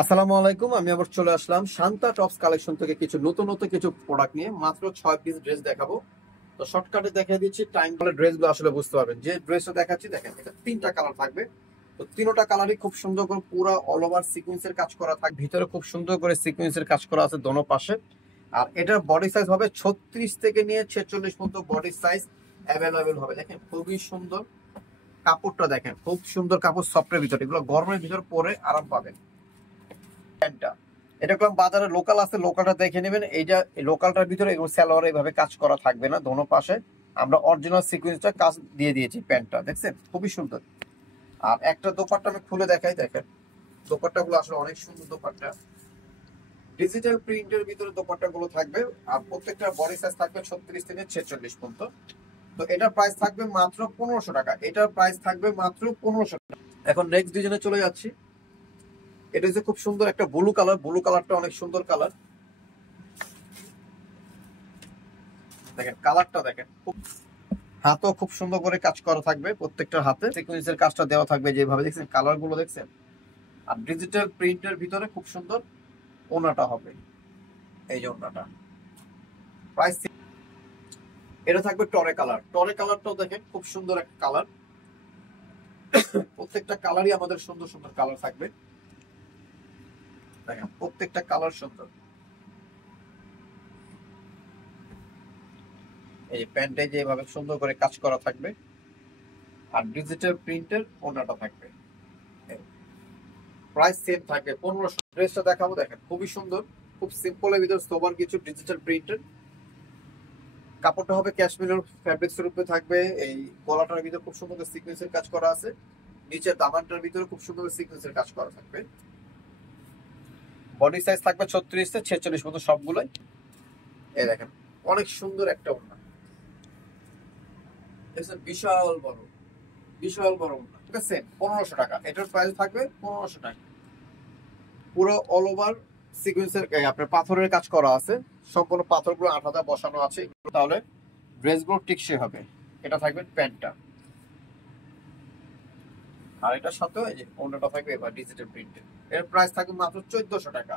আসসালামু আলাইকুম। আমি আবার চলে আসলাম শান্তা টপস কালেকশন থেকে কিছু নতুন নতুন কিছু প্রোডাক্ট নিয়ে। মাত্র 6 পিস ড্রেস দেখাবো। তো শর্টকাটে দেখিয়ে দিচ্ছি, টাইম বলে ড্রেসগুলো আসলে বুঝতে পারবেন। যে ড্রেসটা দেখাচ্ছি দেখেন, এটা 3টা কালার থাকবে। তো 3টা কালারই খুব সুন্দর করে পুরো অল ওভার সিকোয়েন্সের কাজ করা থাকবে। ভিতরে খুব সুন্দর করে সিকোয়েন্সের কাজ করা আছে দোনো পাশে। আর এটার বডি সাইজ হবে 36 থেকে নিয়ে 46 পর্যন্ত বডি সাইজ অ্যাভেলেবেল হবে। দেখেন খুবই সুন্দর কাপড়টা, দেখেন খুব সুন্দর কাপড়, সফটের ভিতরে, এগুলো গরমের ভিতর পরে আরাম পাবেন। প্যান্টটা এটা করলাম বাজারে লোকাল আছে, লোকালটা দেখে নেবেন। এইটা লোকালটার ভিতরে এগুলো সালোয়ার এইভাবে কাজ করা থাকবে না, দোনো পাশে আমরা অরিজিনাল সিকোয়েন্সটা কাজ দিয়ে দিয়েছি। প্যান্টটা দেখছেন খুবই সুন্দর। আর একটা দোপাট্টা আমি খুলে দেখাই, দেখেন দোপাট্টা গুলো আসলে অনেক সুন্দর। দোপাট্টা ডিজিটাল প্রিন্টের ভিতরে দোপাট্টা গুলো থাকবে। আর প্রত্যেকটা বডি সাইজ থাকবে 36 থেকে 46 পর্যন্ত। তো এটার প্রাইস থাকবে মাত্র 1500 টাকা। এটার প্রাইস থাকবে মাত্র 1500 টাকা। এখন নেক্সট ডিজাইনে চলে যাচ্ছি। এটা হচ্ছে খুব সুন্দর একটা ব্লু কালার, ব্লু কালারটা অনেক সুন্দর কালার। দেখেন কালারটা, দেখেন খুব হাতও খুব সুন্দর করে কাজ করা থাকবে। প্রত্যেকটা হাতে সিকোয়েন্সের কাজটা দেওয়া থাকবে যেভাবে দেখছেন, কালার গুলো দেখছেন। আর ডিজিটাল প্রিন্টের ভিতরে খুব সুন্দর ওনাটা হবে। এই যে ওনাটা প্রাইস, এটা থাকবে টরে কালার। টরে কালারটাও দেখেন খুব সুন্দর একটা কালার। প্রত্যেকটা কালারই আমাদের সুন্দর সুন্দর কালার থাকবে। দেখেন প্রত্যেকটা কালার সুন্দর। এই প্যান্টে যেভাবে সুন্দর করে কাজ করা থাকবে। আর ডিজিটাল প্রিন্টের ওনাটা থাকবে। প্রাইস সেম থাকবে 1500। ড্রেসটা দেখাবো, দেখেন খুবই সুন্দর, খুব সিম্পলের ভিতর সোবার কিছু ডিজিটাল প্রিন্টের। কাপড়টা হবে ক্যাশমিরের ফ্যাব্রিক্স এর উপরে থাকবে। এই গলাটার ভিতরে খুব সুন্দর সিকোয়েন্সের কাজ করা আছে। নিচের দামানটার ভিতরে খুব সুন্দর সিকোয়েন্সের কাজ করা থাকবে। বডি সাইজ থাকবে 36 থেকে 46 মতো সবগুলোই। এই দেখেন অনেক সুন্দর একটা ওড়না, দেখছেন বিশাল বড়, বিশাল বড় ওড়না। ঠিক আছে 1500 টাকা। এটার প্রাইস থাকবে 1500 টাকা। পুরো অল ওভার সিকোয়েন্সের আপনার পাথরের কাজ করা আছে। সম্পূর্ণ পাথরগুলো আঠাতে বসানো আছে, তাহলে ড্রেসগুলো টিকসই হবে। এটা থাকবে প্যান্টটা। আর এটার সাথে এই যে ওড়নাটা থাকবে এবার ডিজিটাল প্রিন্টের। এর প্রাইস থাকবে মাত্র 1400 টাকা।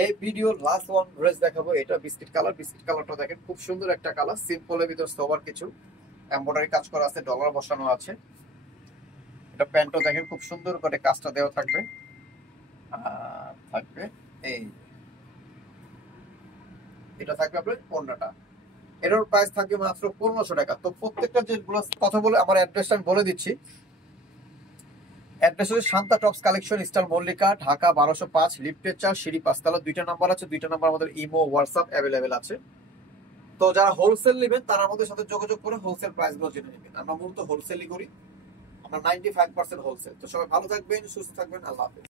এই ভিডিও লাস্ট ওয়ান ড্রেস দেখাবো। এটা বিস্কিট কালার। বিস্কিট কালারটা দেখেন খুব সুন্দর একটা কালার। সিম্পলের ভিতর সোবার কিছু এমব্রয়ডারি কাজ করা আছে, ডলার বসানো আছে। এটা প্যান্টও দেখেন খুব সুন্দর করে কাজটা দেওয়া থাকবে। আর থাকবে এই, এটা থাকবে আপনার ওড়নাটা। এটার প্রাইস থাকবে মাত্র 1500 টাকা। তো প্রত্যেকটা যেগুলো কথা বলে আমার অ্যাড্রেসটা আমি বলে দিচ্ছি। অ্যাড্রেস হচ্ছে Shanta tops collection, star Mallika, Dhaka 1205, লিফটের 4, সিঁড়ি 5 তলা। 2টা নাম্বার আছে, 2টা নাম্বার আমাদের ইমো হোয়াটসঅ্যাপ অ্যাভেলেবেল আছে। তো যারা হোলসেল নেবেন তারা আমাদের সাথে যোগাযোগ করে হোলসেল প্রাইস গুলো জেনে নেবেন। আমরা মূলত হোলসেলই করি, আমরা 95% হোলসেল। তো সবাই ভালো থাকবেন, সুস্থ থাকবেন, আল্লাহ হাফেজ।